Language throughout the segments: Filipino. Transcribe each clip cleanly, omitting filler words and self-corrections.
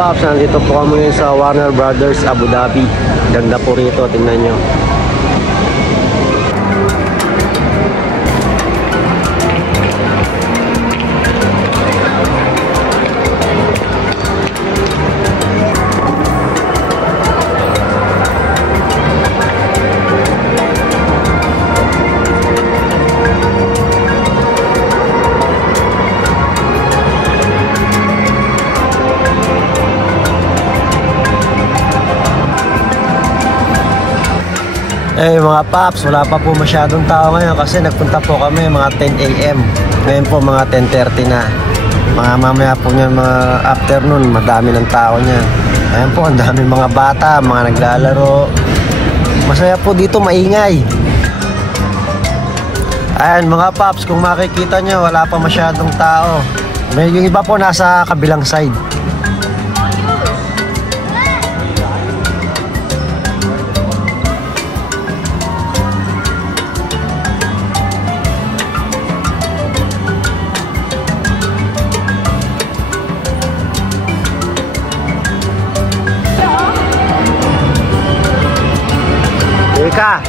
paps, nandito po kami sa Warner Brothers Abu Dhabi. Ganda po rito, tingnan nyo. Eh mga paps, wala pa po masyadong tao ngayon kasi nagpunta po kami mga 10 AM. Ngayon po mga 10:30 na. Mga mamaya po niyan, mga afternoon, madami ng tao niyan. Ayan po, ang dami mga bata, mga naglalaro. Masaya po dito, maingay. Ayan mga paps, kung makikita nyo, wala pa masyadong tao. Yung iba po nasa kabilang side. Ika.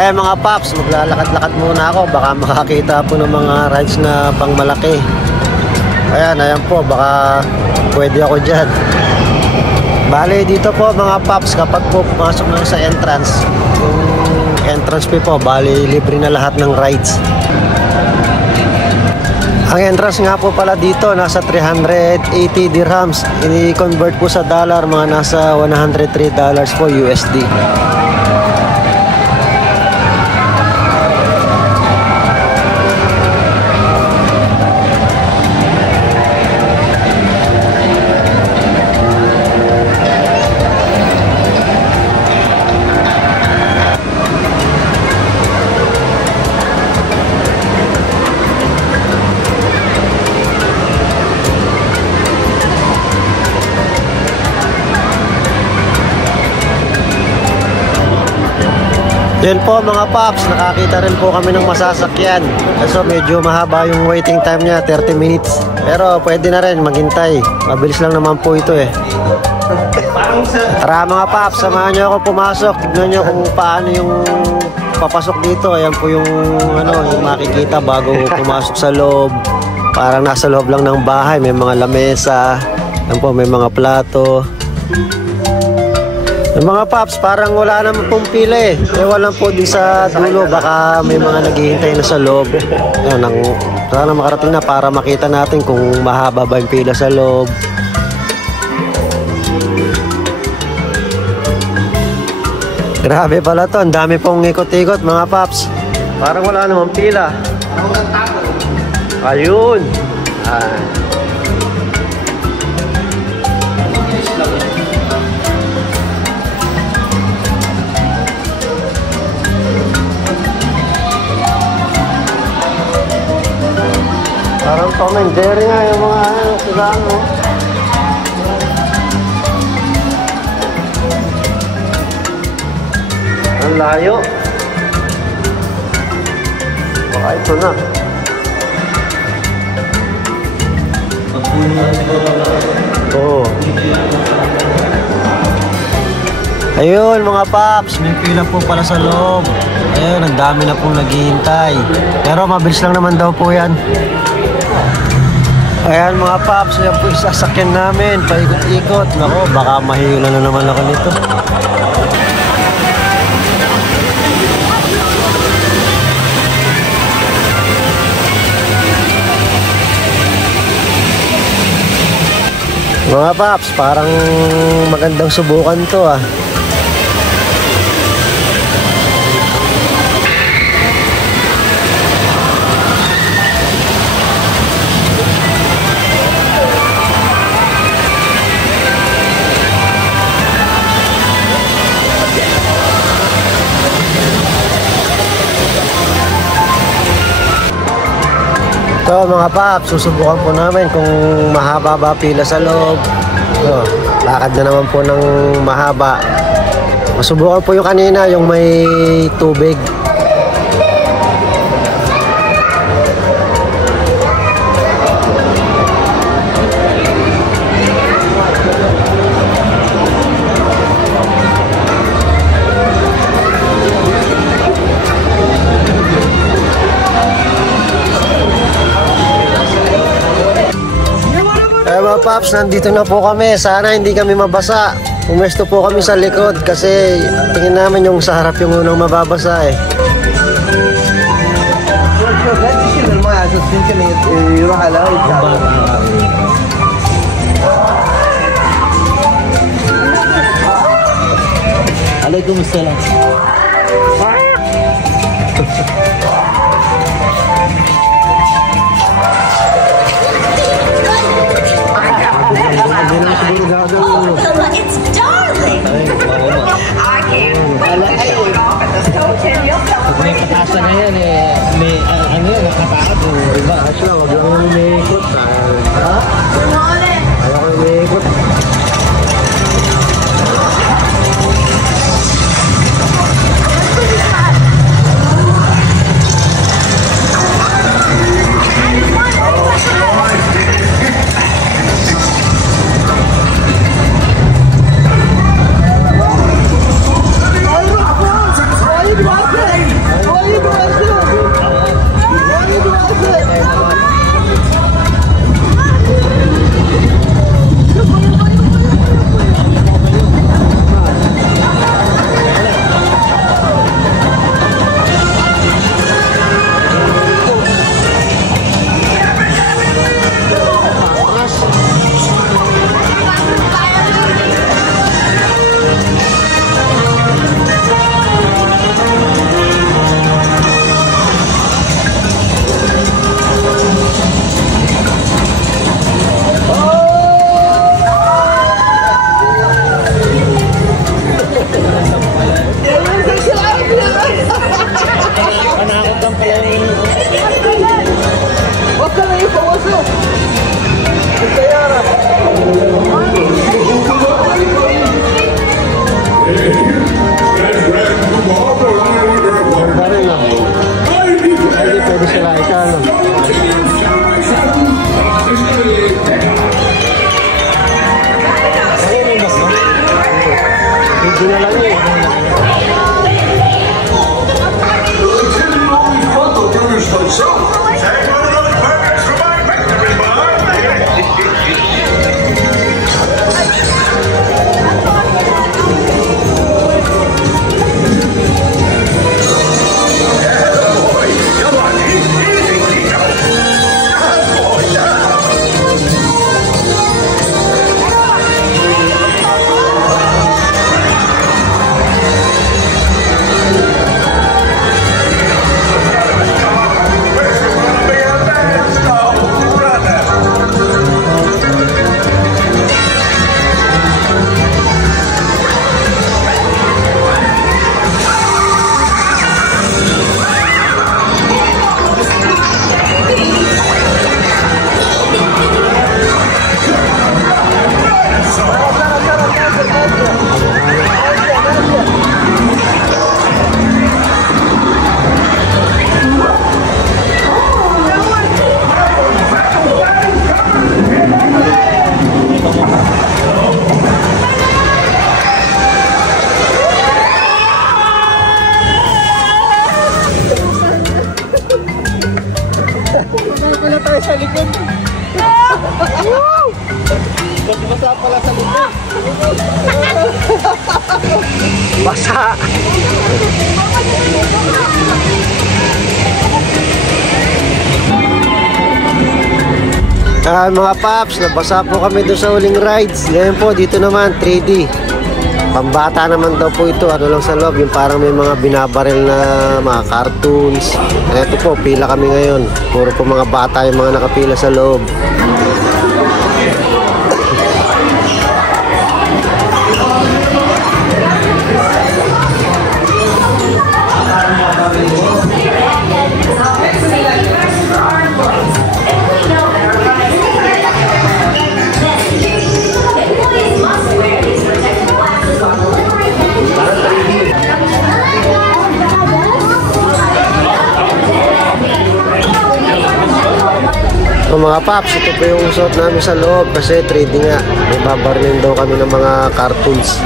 Eh mga paps, maglalakad-lakad muna ako. Baka makakita po ng mga rides na pang malaki. Ayan po, baka pwede ako dyan. Bale dito po mga paps, kapag po pumasok na sa entrance, yung entrance fee po, bale libre na lahat ng rides. Ang entrance nga po pala dito nasa 380 dirhams. I-convert po sa dollar, mga nasa $103 po USD. Yan po mga paps, nakakita rin po kami ng masasakyan. So medyo mahaba yung waiting time niya, 30 minutes. Pero pwede na rin maghintay. Mabilis lang naman po ito eh. Tara mga paps, samahan nyo ako pumasok. Tignan nyo kung paano yung papasok dito. Ayan po yung yung makikita bago pumasok sa loob. Parang nasa loob lang ng bahay. May mga lamesa. Ayan po, may mga plato. Yung mga paps, parang wala naman pong pila eh. Ewan lang po din sa dulo, baka may mga naghihintay na sa loob. Sana makarating na para makita natin kung mahaba ba yung pila sa loob. Grabe pala to, ang dami pong ikot-ikot mga paps. Parang wala naman pila. Ayun. Parang Tom and Jerry nga yung mga sila Ang layo. Baka ito na. Oo. Ayun mga paps, may pila po pala sa loob. Ayun, ang dami na pong naghihintay. Pero mabilis lang naman daw po yan. Ayan mga paps, yan po yung sasakyan namin. Paikot-ikot. Nako, baka mahila na naman ako nito. Mga paps, parang magandang subukan to ah. So mga paps, susubukan po namin kung mahaba ba pila sa loob. So, lakad na naman po ng mahaba. Masubukan po yung kanina, yung may tubig. Mga paps, nandito na po kami. Sana hindi kami mabasa. Pumesto po kami sa likod kasi tingin namin yung sa harap yung unang mababasa eh. Waalaikumsalam. It's darling. I can't wait to show it off at the Stockton. You'll May celebrate. patasa ngayon eh. May ano yun, nakatakot o iba. Asla, wag lang yung umiikot. Ha? Ayaw ko umiikot. Basa pala sa likod. Basa. Mga paps, nabasa po kami doon sa huling rides. Ngayon po, dito naman, 3D. Pambata naman daw po ito. Ano lang sa loob, yung parang may mga binabaril na mga cartoons. Ito po, pila kami ngayon. Puro po mga bata yung mga nakapila sa loob. mga paps, ito po yung suot namin sa loob kasi trading nga. May babarlin daw kami ng mga cartoons.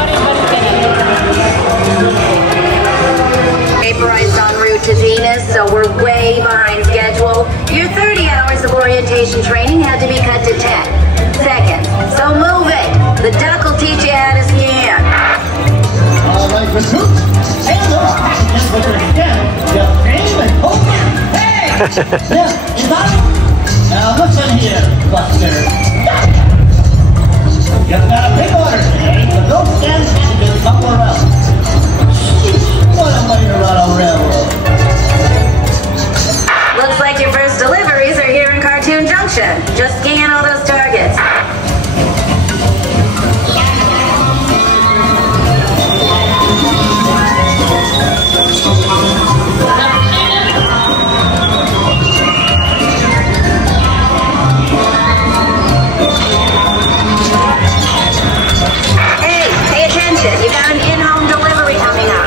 Vaporized en route to Venus, so we're way behind schedule. Your 30 hours of orientation training had to be cut to 10 seconds. So move it. The duck will teach you how to scan. All right, recruit. Hey, look. Just look again. Your name and hope. Hey! Yeah, is that? Now listen here, Buster. You've got a big order today, but don't stand still somewhere else. What a way to run a railroad. Looks like your first deliveries are here in Cartoon Junction. Just scan all those targets. Hey, pay attention. You got an in-home delivery coming up.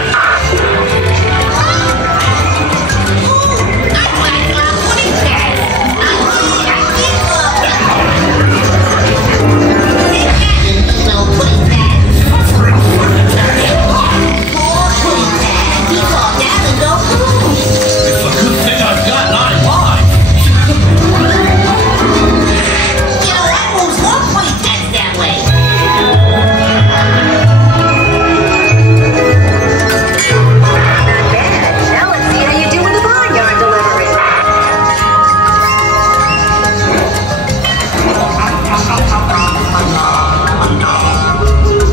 Now let's see how you do with the barnyard delivery.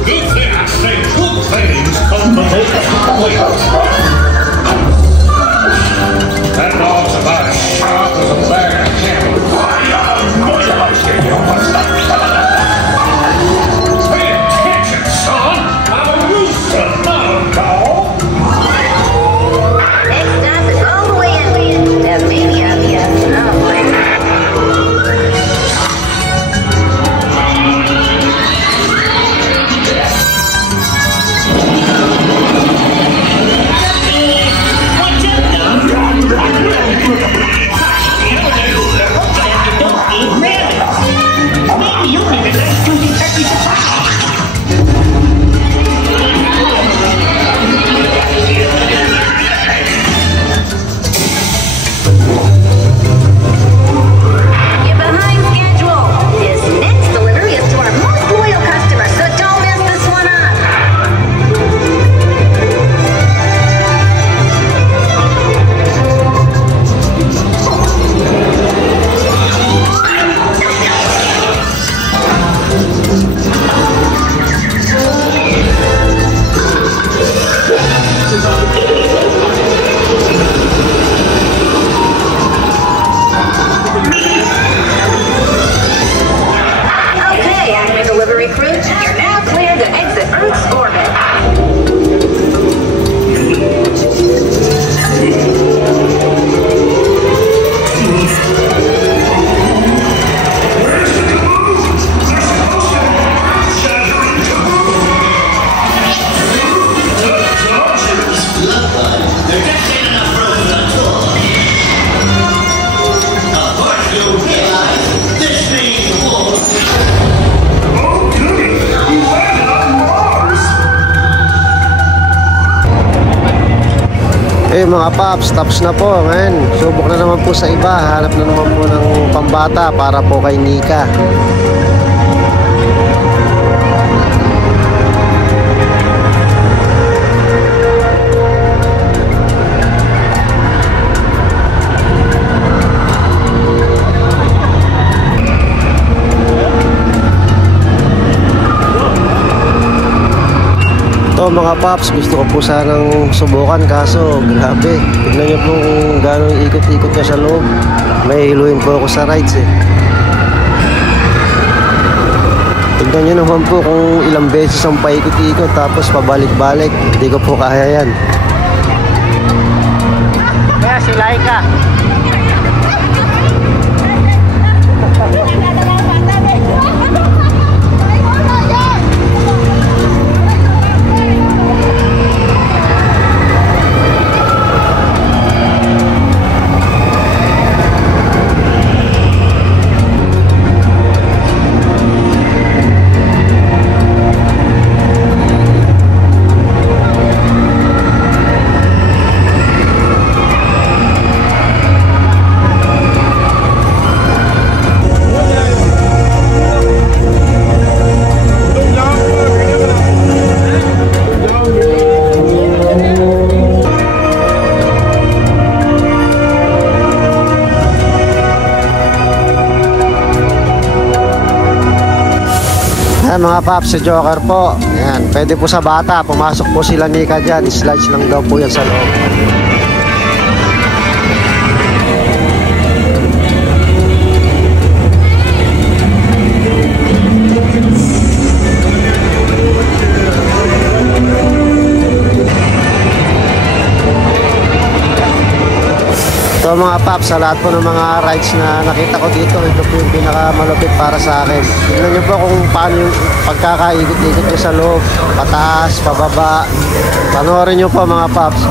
Good things say good things come from wait. That dog's about as sharp as a bag of candy. Pay attention, son. I'm a rooster, not a dog. Next up is all the way in. Tasmania, yes. Oh, boy. You're behind schedule. This next delivery is to our most loyal customer, so don't mess this one up. Okay, Acme delivery crew, you're now cleared to exit Earth's orbit. Eh mga paps, tapos na po ngayon. Subok na naman po sa iba. Hanap na naman po ng pambata para po kay Nika. Ito mga paps, gusto ko po sanang subukan kaso grabe. Tignan nyo po kung gano'ng ikot-ikot niya sa loob. May hiluin po ako sa rides eh. Tignan nyo naman po kung ilang beses ang paikot-ikot tapos pabalik-balik. Hindi ko po kaya yan. Kaya si Laika. mga paps, sa Joker po. Ayan, pwede po sa bata. Pumasok po sila Nika dyan. Slides lang daw po yan sa loob. So mga paps, sa lahat po ng mga rides na nakita ko dito, ito po yung pinakamalupit para sa akin. Tignan nyo po kung paano yung pagkakaikot-ikot nyo sa loob, pataas, pababa. Panoorin nyo po mga paps.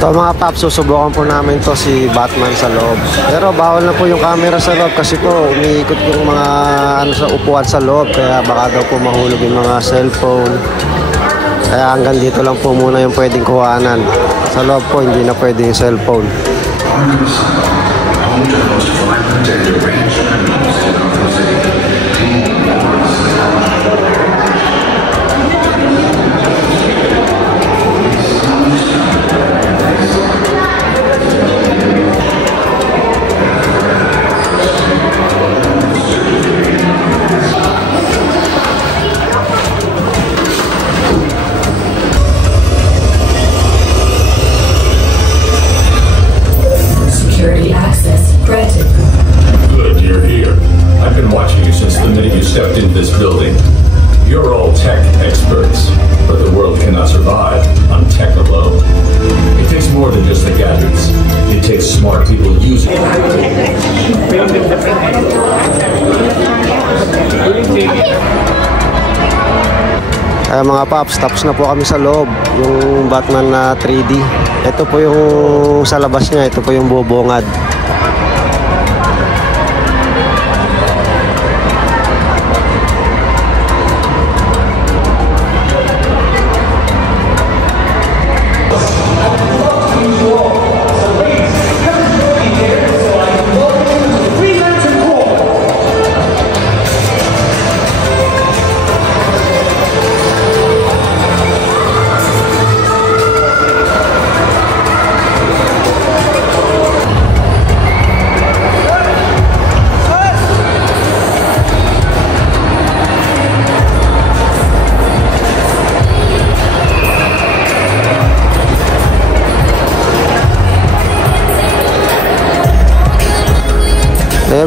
So mga paps, susubukan po namin to si Batman sa loob. Pero bawal na po yung camera sa loob kasi po umiikot yung mga sa upuan sa loob. Kaya baka daw po mahulog yung mga cellphone. Kaya hanggang dito lang po muna yung pwedeng kuhanan. Sa loob po hindi na pwede yung cellphone. Security access granted. Good, you're here. I've been watching you since the minute you stepped into this building. You're all tech experts, but the world cannot survive on tech alone. It takes more than just the gadgets. It takes smart people using it. Mga paps, tapos na po kami sa loob. Yung Batman na 3D. Ito po yung sa labas niya. Ito po yung bubungad.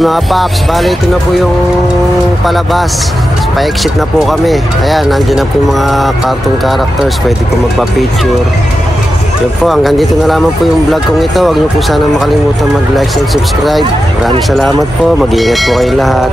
Mga paps, bali ito na po yung palabas. Pa-exit na po kami. Ayan, nandiyan na po yung mga cartoon characters. Pwede po magpa-picture. Yun po, hanggang dito na lamang po yung vlog kong ito. Huwag niyo po sana makalimutan mag-like and subscribe. Maraming salamat po. Mag-iingat po kayong lahat.